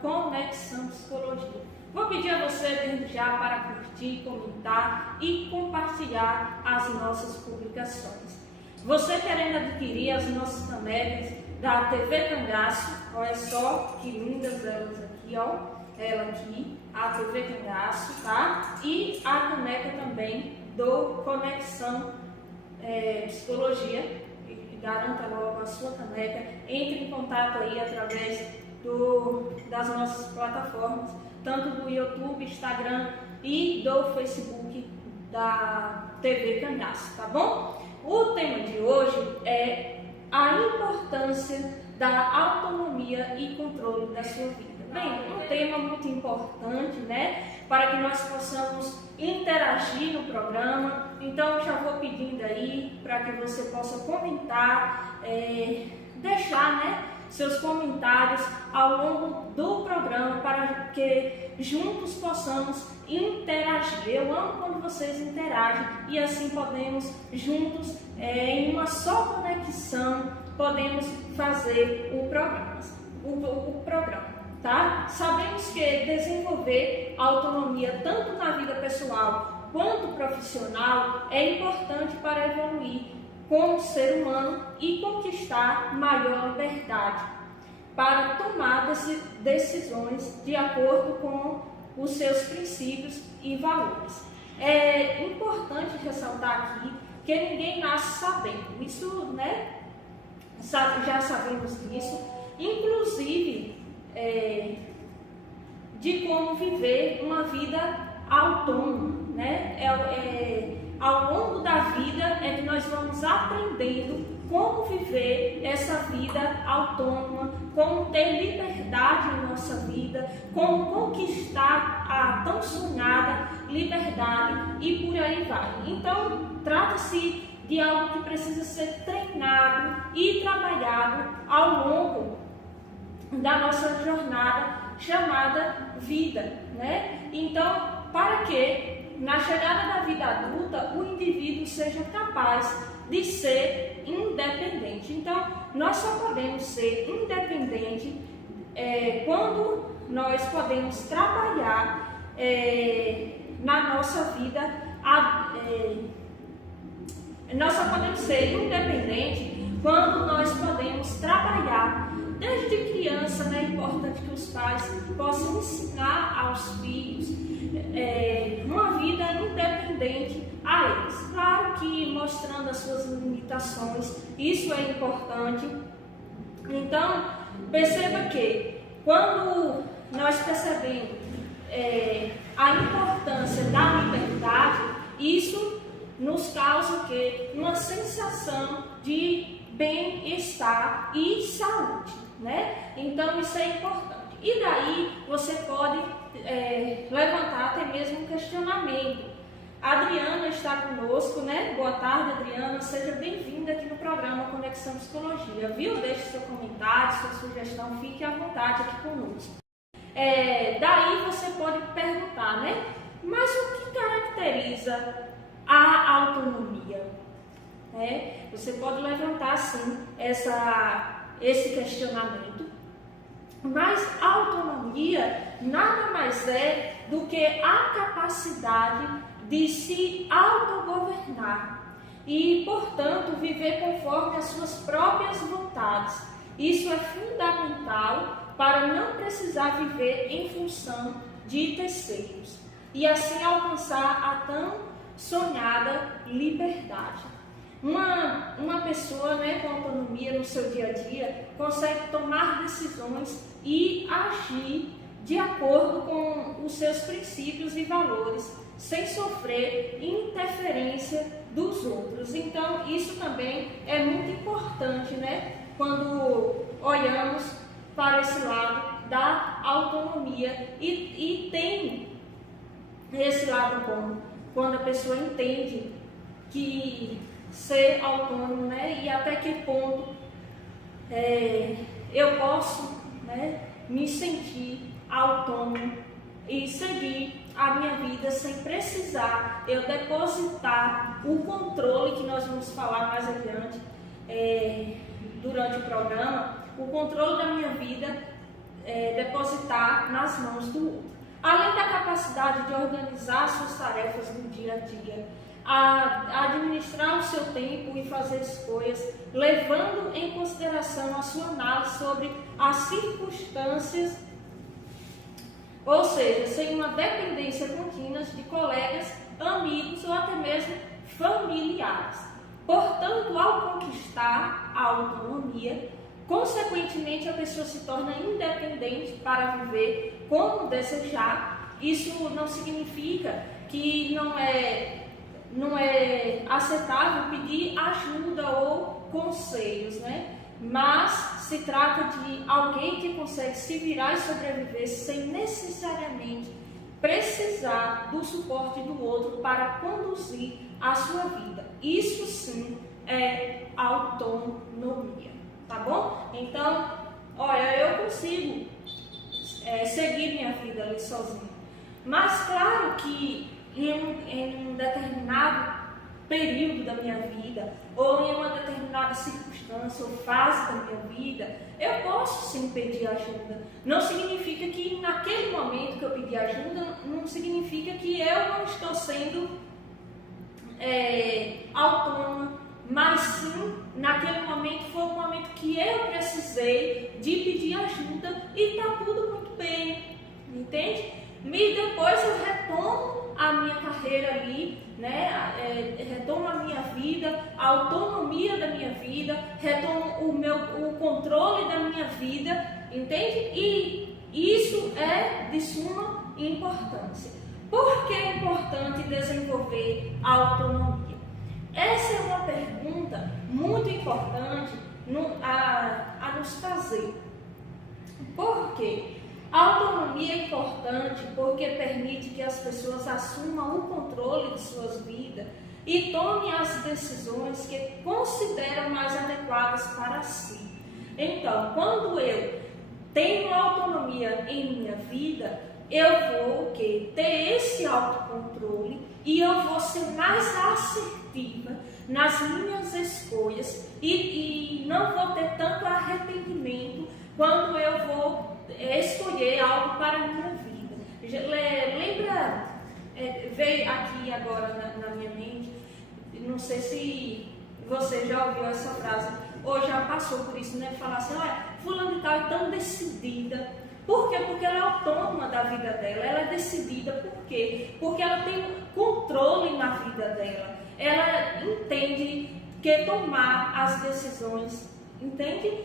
Conexão Psicologia. Vou pedir a você desde já para curtir, comentar e compartilhar as nossas publicações. Você querendo adquirir as nossas canecas da TV Cangaço, olha só que lindas elas aqui, ó, ela aqui, a TV Cangaço, tá? E a caneca também do Conexão Psicologia. Garanta logo a sua caneca, entre em contato aí através das nossas plataformas, tanto do YouTube, Instagram e do Facebook da TV Cangaço, tá bom? O tema de hoje é a importância da autonomia e controle da sua vida. Bem, um tema muito importante, né, para que nós possamos interagir no programa. Então, já vou pedindo aí para que você possa comentar, deixar, né, seus comentários ao longo do programa para que juntos possamos interagir. Eu amo quando vocês interagem e assim podemos juntos, em uma só conexão, podemos fazer o programa. Tá? Sabemos que desenvolver autonomia tanto na vida pessoal quanto profissional é importante para evoluir como ser humano e conquistar maior liberdade para tomar decisões de acordo com os seus princípios e valores. É importante ressaltar aqui que ninguém nasce sabendo, isso, né? Já sabemos disso, inclusive de como viver uma vida autônoma, né? Ao longo da vida é que nós vamos aprendendo como viver essa vida autônoma, como ter liberdade em nossa vida, como conquistar a tão sonhada liberdade e por aí vai. Então, trata-se de algo que precisa ser treinado e trabalhado ao longo da nossa jornada chamada vida, né? Então, para que na chegada da vida adulta o indivíduo seja capaz de ser independente. Então, nós só podemos ser independente quando nós podemos trabalhar na nossa vida. Nós só podemos ser independente quando nós podemos trabalhar. Desde criança, né, é importante que os pais possam ensinar aos filhos uma vida independente a eles. Claro que mostrando as suas limitações, isso é importante. Então, perceba que quando nós percebemos a importância da liberdade, isso nos causa uma sensação de bem-estar e saúde, né? Então isso é importante. E daí você pode levantar até mesmo um questionamento. A Adriana está conosco, né? Boa tarde, Adriana. Seja bem-vinda aqui no programa Conexão Psicologia, viu? Deixe seu comentário, sua sugestão, fique à vontade aqui conosco. Daí você pode perguntar, né? Mas o que caracteriza a autonomia? Você pode levantar sim esse questionamento, mas a autonomia nada mais é do que a capacidade de se autogovernar e, portanto, viver conforme as suas próprias vontades. Isso é fundamental para não precisar viver em função de terceiros e assim alcançar a tão sonhada liberdade. Uma pessoa, né, com autonomia no seu dia a dia consegue tomar decisões e agir de acordo com os seus princípios e valores, sem sofrer interferência dos outros. Então, isso também é muito importante, né, quando olhamos para esse lado da autonomia e tem esse lado como quando a pessoa entende que ser autônomo, né, e até que ponto eu posso, né, me sentir autônomo e seguir a minha vida sem precisar eu depositar o controle, que nós vamos falar mais adiante durante o programa, o controle da minha vida depositar nas mãos do outro. Além da capacidade de organizar suas tarefas no dia a dia, a administrar o seu tempo e fazer escolhas, levando em consideração a sua análise sobre as circunstâncias, ou seja, sem uma dependência contínua de colegas, amigos ou até mesmo familiares. Portanto, ao conquistar a autonomia, consequentemente a pessoa se torna independente para viver como desejar. Isso não significa que não é aceitável pedir ajuda ou conselhos, né? Mas se trata de alguém que consegue se virar e sobreviver sem necessariamente precisar do suporte do outro para conduzir a sua vida. Isso sim é autonomia, tá bom? Então, olha, eu consigo seguir minha vida ali sozinha, mas claro que em um determinado período da minha vida, ou em uma determinada circunstância ou fase da minha vida, eu posso sim pedir ajuda. Não significa que naquele momento que eu pedi ajuda, não significa que eu não estou sendo autônoma, mas sim, naquele momento foi um momento que eu precisei de pedir ajuda e está tudo muito bem, entende? E depois eu retomo a minha carreira ali, né? Retomo a minha vida, a autonomia da minha vida, retomo o controle da minha vida, entende? E isso é de suma importância. Por que é importante desenvolver a autonomia? Essa é uma pergunta muito importante a nos fazer. Por quê? A autonomia é importante porque permite que as pessoas assumam o controle de suas vidas e tomem as decisões que consideram mais adequadas para si. Então, quando eu tenho autonomia em minha vida, eu vou ter esse autocontrole e eu vou ser mais assertiva nas minhas escolhas e não vou ter tanto arrependimento quando eu vou escolher algo para a minha vida. Lembra, veio aqui agora na minha mente, não sei se você já ouviu essa frase ou já passou por isso, né? Falar assim, olha, fulano de tal é tão decidida. Por quê? Porque ela é autônoma da vida dela, ela é decidida. Por quê? Porque ela tem controle na vida dela. Ela entende que tomar as decisões, entende?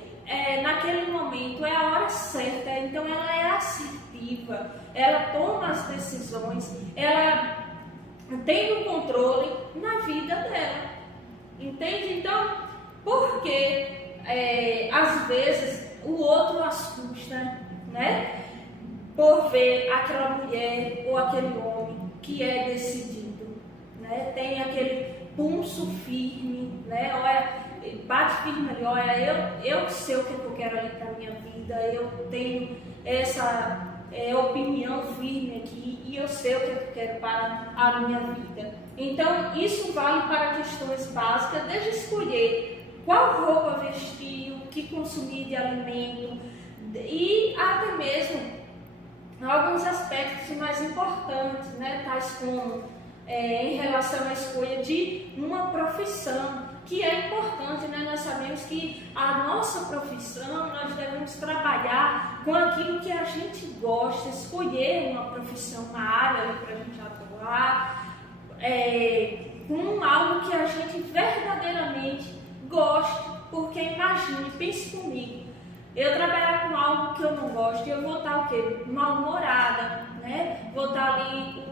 Naquele momento é a hora certa, então ela é assertiva, ela toma as decisões, ela tem o controle na vida dela, entende? Então, porque às vezes o outro assusta, né? Por ver aquela mulher ou aquele homem que é decidido, né? Tem aquele pulso firme, né? Olha, bate firme ali, olha, eu sei o que eu quero ali para a minha vida, eu tenho essa opinião firme aqui e eu sei o que eu quero para a minha vida. Então, isso vale para questões básicas, desde escolher qual roupa vestir, o que consumir de alimento e até mesmo alguns aspectos mais importantes, né, tais como em relação à escolha de uma profissão, que é importante, né? Nós sabemos que a nossa profissão, nós devemos trabalhar com aquilo que a gente gosta, escolher uma profissão, uma área para a gente atuar, com algo que a gente verdadeiramente goste, porque imagine, pense comigo, eu trabalhar com algo que eu não gosto, eu vou estar o quê? Mal-humorada, né? Vou estar ali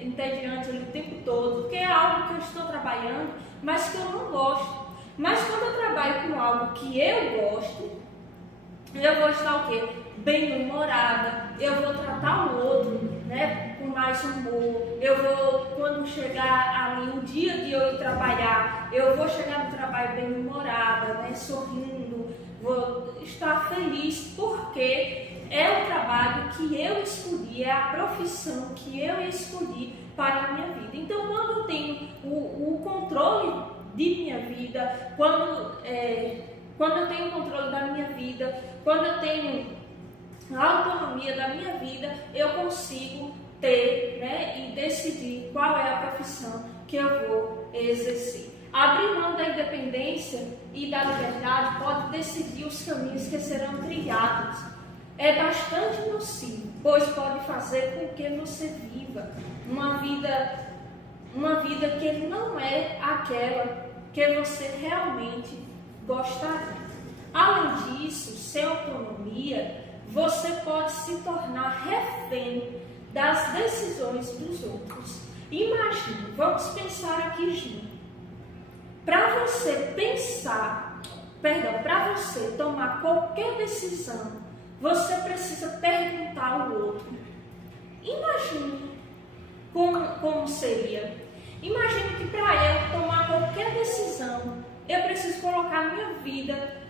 entediante ali o tempo todo, porque é algo que eu estou trabalhando, mas que eu não gosto. Mas quando eu trabalho com algo que eu gosto, eu vou estar o quê? Bem-humorada, eu vou tratar o outro, né, com mais humor, eu vou, quando chegar ali o dia de eu ir trabalhar, eu vou chegar no trabalho bem-humorada, né, sorrindo, vou estar feliz, porque é o trabalho que eu escolhi, é a profissão que eu escolhi para a minha vida. Então, quando eu tenho o controle de minha vida, quando eu tenho o controle da minha vida, quando eu tenho da minha vida, eu consigo ter, né, e decidir qual é a profissão que eu vou exercer. Abrir mão da independência e da liberdade pode decidir os caminhos que serão trilhados. É bastante nocivo, pois pode fazer com que você viva uma vida que não é aquela que você realmente gostaria. Além disso, sem autonomia, você pode se tornar refém das decisões dos outros. Imagine, vamos pensar aqui junto. Para você tomar qualquer decisão, você precisa perguntar ao outro. Imagine como seria. Imagine que para eu tomar qualquer decisão, eu preciso colocar minha vida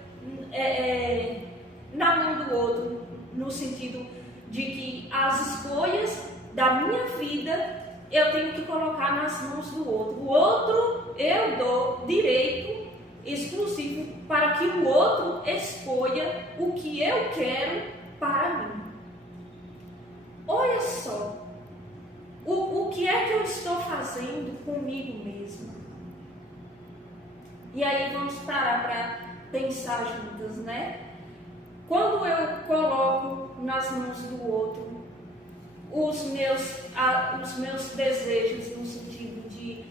na mão do outro, no sentido de que as escolhas da minha vida eu tenho que colocar nas mãos do outro. O outro, eu dou direito exclusivo para que o outro escolha o que eu quero para mim. Olha só, o que é que eu estou fazendo comigo mesma? E aí vamos parar para pensar juntas, né? Quando eu coloco nas mãos do outro os meus desejos, no sentido de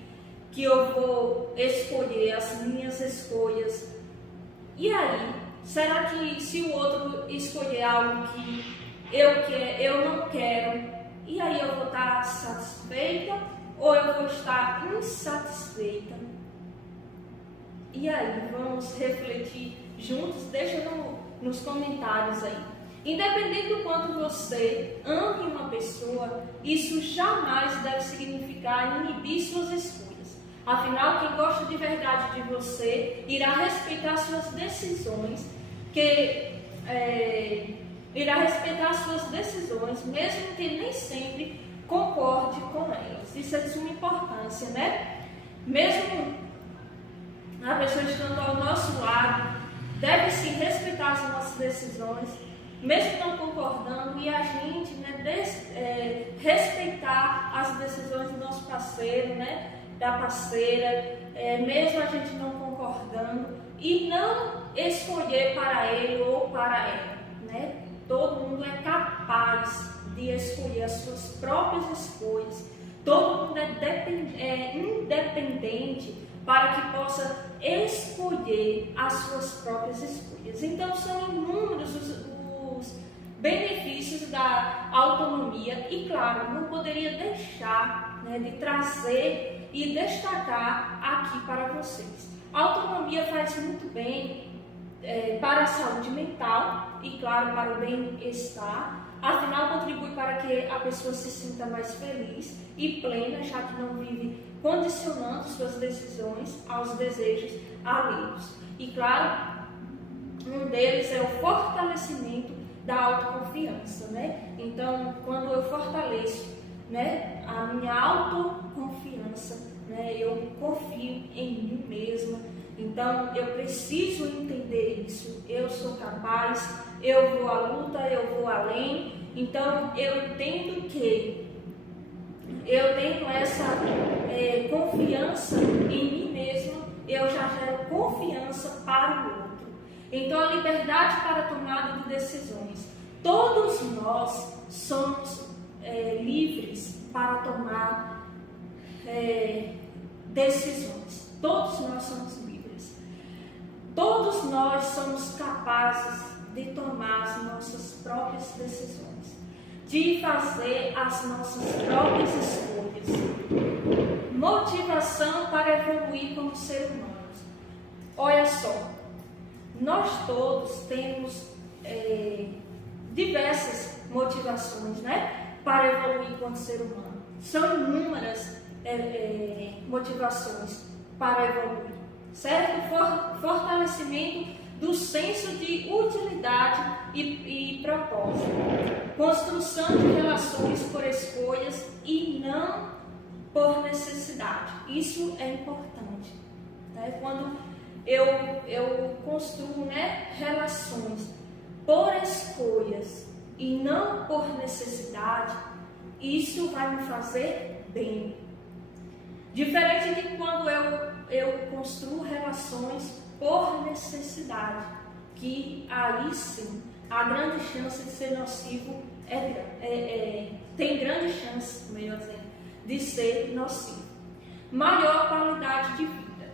que eu vou escolher as minhas escolhas, e aí, será que se o outro escolher algo que eu não quero, e aí eu vou estar satisfeita ou eu vou estar insatisfeita? E aí, vamos refletir juntos, deixa nos comentários aí. Independente do quanto você ame uma pessoa, isso jamais deve significar inibir suas escolhas. Afinal, quem gosta de verdade de você irá respeitar suas decisões, mesmo que nem sempre concorde com elas. Isso é de suma importância, né? Mesmo a pessoa estando ao nosso lado, deve-se respeitar as nossas decisões, mesmo não concordando, e a gente, né, respeitar as decisões do nosso parceiro, né, da parceira, mesmo a gente não concordando, e não escolher para ele ou para ela, né? Todo mundo é capaz de escolher as suas próprias escolhas, todo mundo é independente para que possa escolher as suas próprias escolhas. Então, são inúmeros os benefícios da autonomia e, claro, não poderia deixar, né, de trazer e destacar aqui para vocês. A autonomia faz muito bem para a saúde mental e, claro, para o bem-estar. Afinal, contribui para que a pessoa se sinta mais feliz e plena, já que não vive condicionando suas decisões aos desejos alheios. E, claro, um deles é o fortalecimento da autoconfiança, né? Então, quando eu fortaleço, né, a minha autoconfiança, né, eu confio em mim mesma. Então, eu preciso entender isso. Eu sou capaz, eu vou à luta, eu vou além. Então, eu entendo que eu tenho essa confiança em mim mesma, eu já gero confiança para o outro. Então, a liberdade para a tomada de decisões. Todos nós somos livres para tomar decisões. Todos nós somos livres. Todos nós somos capazes de tomar as nossas próprias decisões, de fazer as nossas próprias escolhas. Motivação para evoluir como ser humano. Olha só, nós todos temos diversas motivações, né, para evoluir como ser humano. São inúmeras motivações para evoluir, certo? Fortalecimento do senso de utilidade e propósito. Construção de relações por escolhas e não por necessidade. Isso é importante, né? Quando eu construo, né, relações por escolhas e não por necessidade, isso vai me fazer bem. Diferente de quando eu construo relações por necessidade, que aí sim a grande chance de ser nocivo tem grande chance, melhor dizendo, de ser nocivo. Maior qualidade de vida.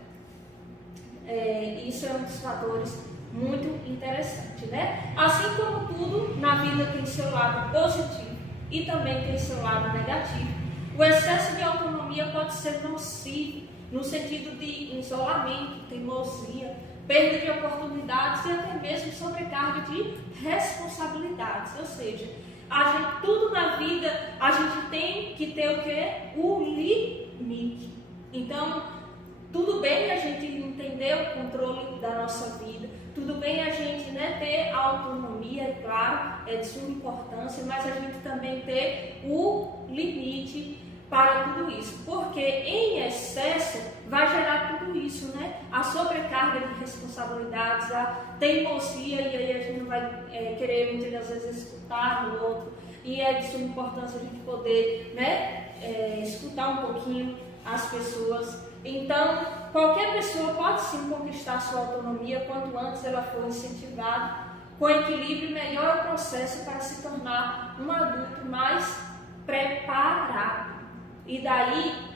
Isso é um dos fatores muito interessante, né? Assim como tudo na vida tem seu lado positivo e também tem seu lado negativo, o excesso de autonomia pode ser nocivo no sentido de isolamento, teimosia, perda de oportunidades e até mesmo sobrecarga de responsabilidades. Ou seja, tudo na vida a gente tem que ter o quê? O limite. Então, tudo bem a gente entender o controle da nossa vida, tudo bem a gente, né, ter autonomia, é claro, é de suma importância, mas a gente também ter o limite para tudo isso, porque em excesso vai gerar tudo isso, né? A sobrecarga de responsabilidades, a teimosia, e aí a gente não vai querer muitas das vezes escutar no outro, e é de suma importância a gente poder, né, escutar um pouquinho as pessoas. Então, qualquer pessoa pode sim conquistar sua autonomia quanto antes ela for incentivada. Com equilíbrio, melhor é o processo para se tornar um adulto mais preparado. E daí,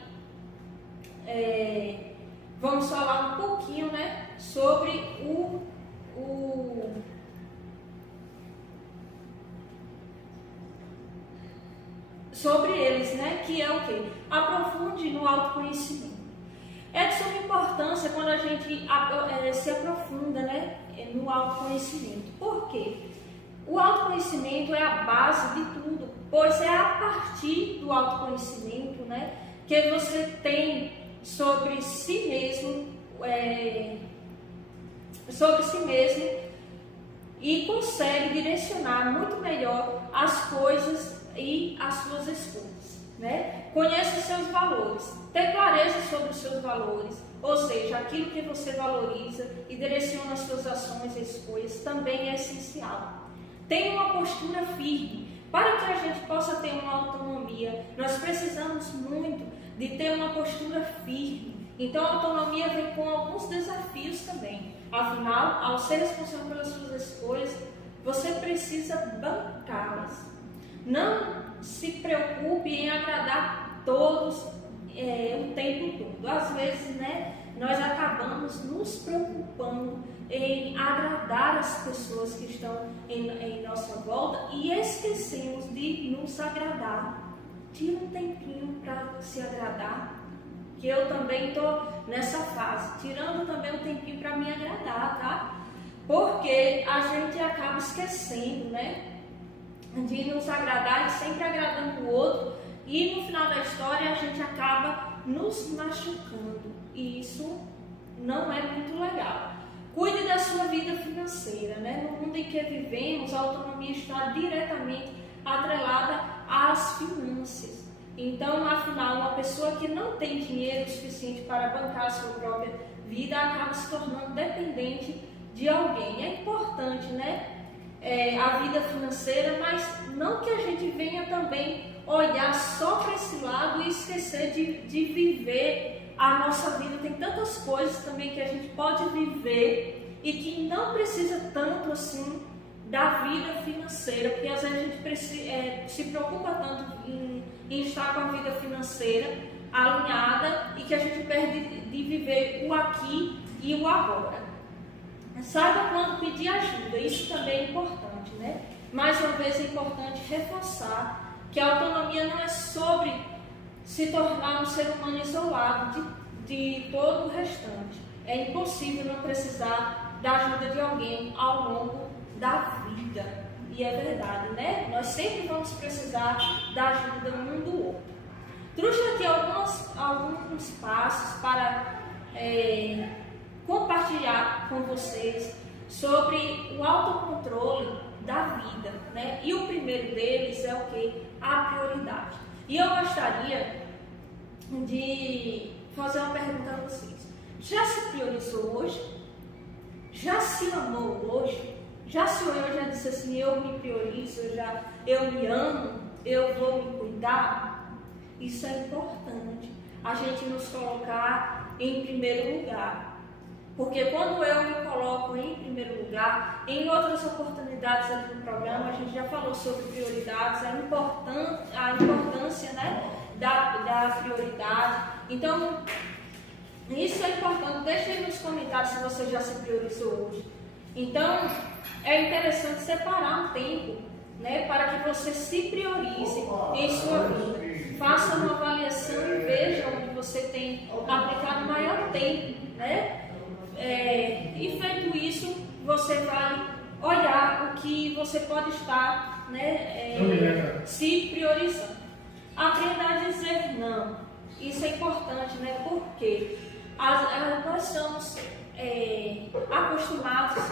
vamos falar um pouquinho, né, sobre sobre eles, né, que é o quê? Aprofunde no autoconhecimento. É de suma importância quando a gente se aprofunda, né, no autoconhecimento. Por quê? O autoconhecimento é a base de tudo, pois é a partir do autoconhecimento, né, que você tem sobre si mesmo, e consegue direcionar muito melhor as coisas e as suas escolhas, né? Conheça os seus valores, ter clareza sobre os seus valores, ou seja, aquilo que você valoriza e direciona as suas ações e escolhas também é essencial. Tenha uma postura firme. Para que a gente possa ter uma autonomia, nós precisamos muito de ter uma postura firme. Então, a autonomia vem com alguns desafios também. Afinal, ao ser responsável pelas suas escolhas, você precisa bancá-las. Não se preocupe em agradar todos o tempo todo. Às vezes, né, nós acabamos nos preocupando em agradar as pessoas que estão em nossa volta e esquecemos de nos agradar. Tira um tempinho para se agradar, que eu também estou nessa fase, tirando também um tempinho para me agradar, tá? Porque a gente acaba esquecendo, né, de nos agradar e sempre agradando o outro, e no final da história a gente acaba nos machucando, e isso não é muito legal. Cuide da sua vida financeira, né? No mundo em que vivemos, a autonomia está diretamente atrelada às finanças. Então, afinal, uma pessoa que não tem dinheiro suficiente para bancar a sua própria vida acaba se tornando dependente de alguém. É importante, né? A vida financeira, mas não que a gente venha também olhar só para esse lado e esquecer de viver a nossa vida. Tem tantas coisas também que a gente pode viver e que não precisa tanto assim da vida financeira, porque às vezes a gente se preocupa tanto em estar com a vida financeira alinhada e que a gente perde de viver o aqui e o agora. Saiba quando pedir ajuda, isso também é importante, né? Mais uma vez é importante reforçar que a autonomia não é sobre se tornar um ser humano isolado de todo o restante. É impossível não precisar da ajuda de alguém ao longo da vida. E é verdade, né? Nós sempre vamos precisar da ajuda um do outro. Trouxe aqui alguns passos para compartilhar com vocês sobre o autocontrole da vida, né? E o primeiro deles é o que? A prioridade. E eu gostaria de fazer uma pergunta a vocês. Já se priorizou hoje? Já se amou hoje? Já se olhou e já disse assim, eu me priorizo, eu diga, eu me amo, eu vou me cuidar. Isso é importante, a gente nos colocar em primeiro lugar. Porque quando eu me coloco em primeiro lugar, em outras oportunidades ali no programa, a gente já falou sobre prioridades, a importância, né, da prioridade. Então, isso é importante. Deixe aí nos comentários se você já se priorizou hoje. Então, é interessante separar um tempo, né, para que você se priorize em sua vida. Faça uma avaliação e veja onde você tem aplicado maior tempo, né? E feito isso, você vai olhar o que você pode estar, né, se priorizando. Aprenda a dizer não. Isso é importante, né? Porque nós somos acostumados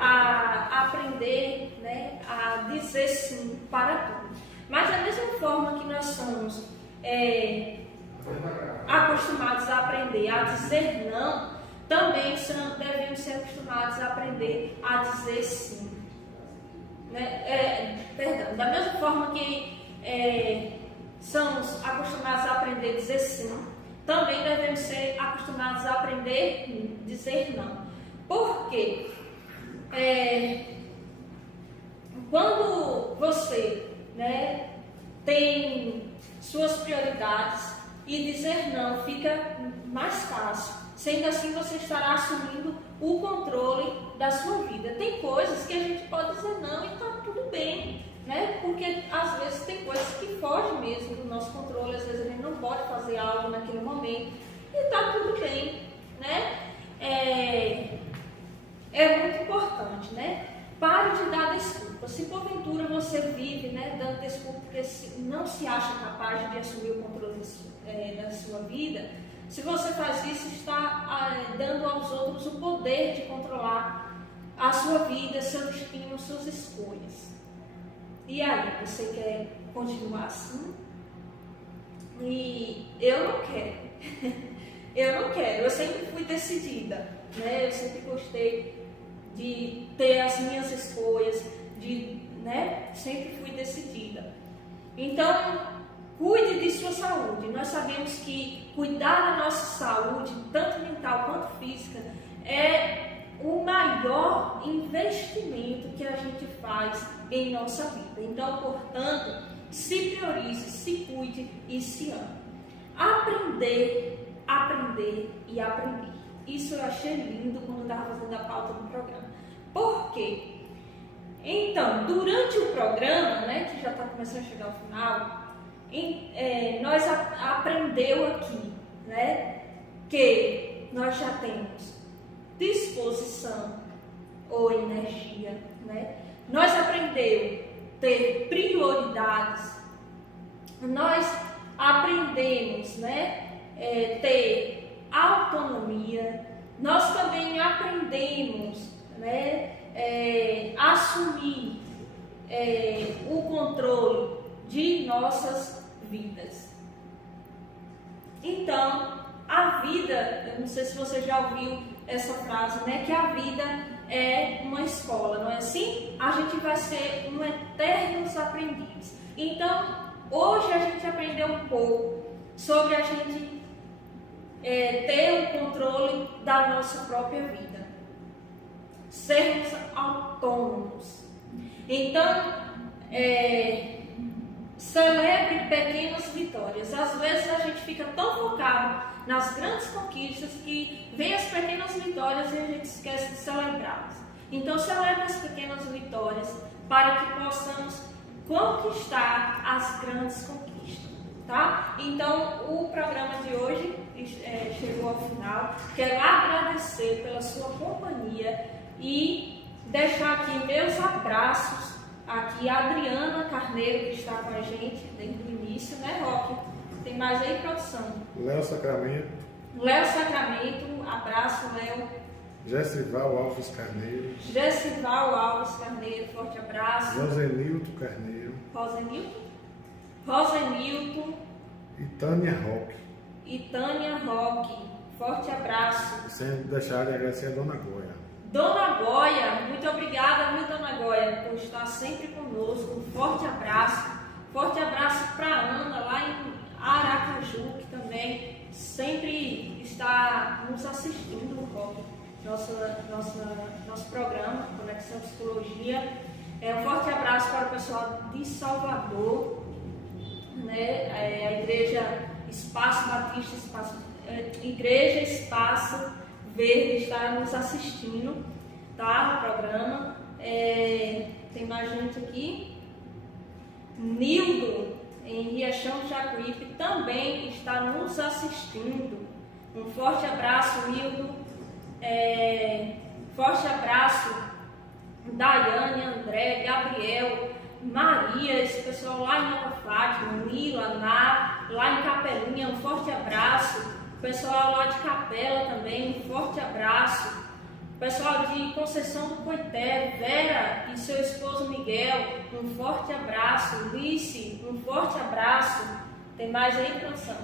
a aprender, né, a dizer sim para tudo. Mas da mesma forma que nós somos acostumados a aprender a dizer não, também devemos ser acostumados a aprender a dizer sim. Né? Da mesma forma que somos acostumados a aprender a dizer sim, também devemos ser acostumados a aprender a dizer não. Por quê? Quando você, né, tem suas prioridades e dizer não fica mais fácil. Sendo assim, você estará assumindo o controle da sua vida. Tem coisas que a gente pode dizer não e está tudo bem, né? Porque às vezes tem coisas que fogem mesmo do nosso controle, às vezes a gente não pode fazer algo naquele momento e está tudo bem, né? É muito importante, né? Pare de dar desculpa. Se porventura você vive, né, dando desculpa porque não se acha capaz de assumir o controle da sua vida, se você faz isso, está dando aos outros o poder de controlar a sua vida, seu destino, suas escolhas. E aí, você quer continuar assim? E eu não quero. Eu não quero. Eu sempre fui decidida, né? Eu sempre gostei de ter as minhas escolhas, né? Sempre fui decidida. Então, cuide de sua saúde. Nós sabemos que cuidar da nossa saúde, tanto mental quanto física, é o maior investimento que a gente faz em nossa vida. Então, portanto, se priorize, se cuide e se ame. Aprender, aprender e aprender. Isso eu achei lindo quando eu estava fazendo a pauta do programa. Por quê? Então, durante o programa, né, que já está começando a chegar ao final, nós aprendeu aqui, né, que nós já temos disposição ou energia, né? Nós aprendeu ter prioridades, nós aprendemos, né, ter autonomia, nós também aprendemos, né, assumir o controle de nossas vidas. Então, a vida, eu não sei se você já ouviu essa frase, né, que a vida é uma escola, não é assim? A gente vai ser um eternos aprendiz. Então, hoje a gente aprendeu um pouco sobre a gente ter o controle da nossa própria vida, sermos autônomos. Então, celebre pequenas vitórias. Às vezes a gente fica tão focado nas grandes conquistas que vem as pequenas vitórias e a gente esquece de celebrá-las. Então, celebre as pequenas vitórias para que possamos conquistar as grandes conquistas, tá? Então, o programa de hoje chegou ao final. Quero agradecer pela sua companhia e deixar aqui meus abraços. Aqui a Adriana Carneiro, que está com a gente desde o início, né, Roque? Tem mais aí, produção? Léo Sacramento. Léo Sacramento, abraço, Léo. Gessival Alves Carneiro. Gessival Alves Carneiro, forte abraço. Rosenilton Carneiro. Rosenilton. E Tânia Roque. E Tânia Roque, forte abraço. Sem deixar de agradecer a Dona Glória. Dona Goia, muito obrigada, viu, Dona Goia, por estar sempre conosco. Um forte abraço. Forte abraço para a Ana, lá em Aracaju, que também sempre está nos assistindo, nosso programa, Conexão Psicologia. Um forte abraço para o pessoal de Salvador, né? A Igreja Espaço Batista, Igreja Espaço Verde está nos assistindo, tá? No programa. Tem mais gente aqui. Nildo, em Riachão do Jacuípe, também está nos assistindo. Um forte abraço, Nildo. Forte abraço, Daiane, André, Gabriel, Maria, esse pessoal lá em Nova Fátima, Nila, lá em Capelinha, um forte abraço. Pessoal lá de Capela também, um forte abraço. Pessoal de Conceição do Coité, Vera e seu esposo Miguel, um forte abraço. Lice, um forte abraço. Tem mais aí, produção?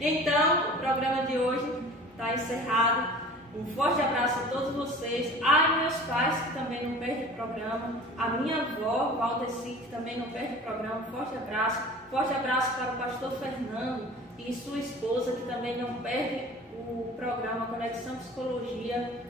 Então, o programa de hoje está encerrado. Um forte abraço a todos vocês. Meus pais que também não perdem o programa. A minha avó, Valdeci, que também não perde o programa. Um forte abraço. Forte abraço para o pastor Fernando e sua esposa, que também não perde o programa Conexão Psicologia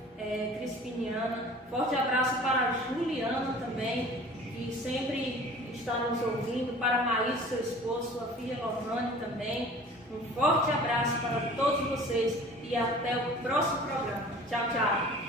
Crispiniana. Forte abraço para a Juliana também, que sempre está nos ouvindo. Para a Maísa, seu esposo, sua filha Lohane também. Um forte abraço para todos vocês e até o próximo programa. Tchau, tchau.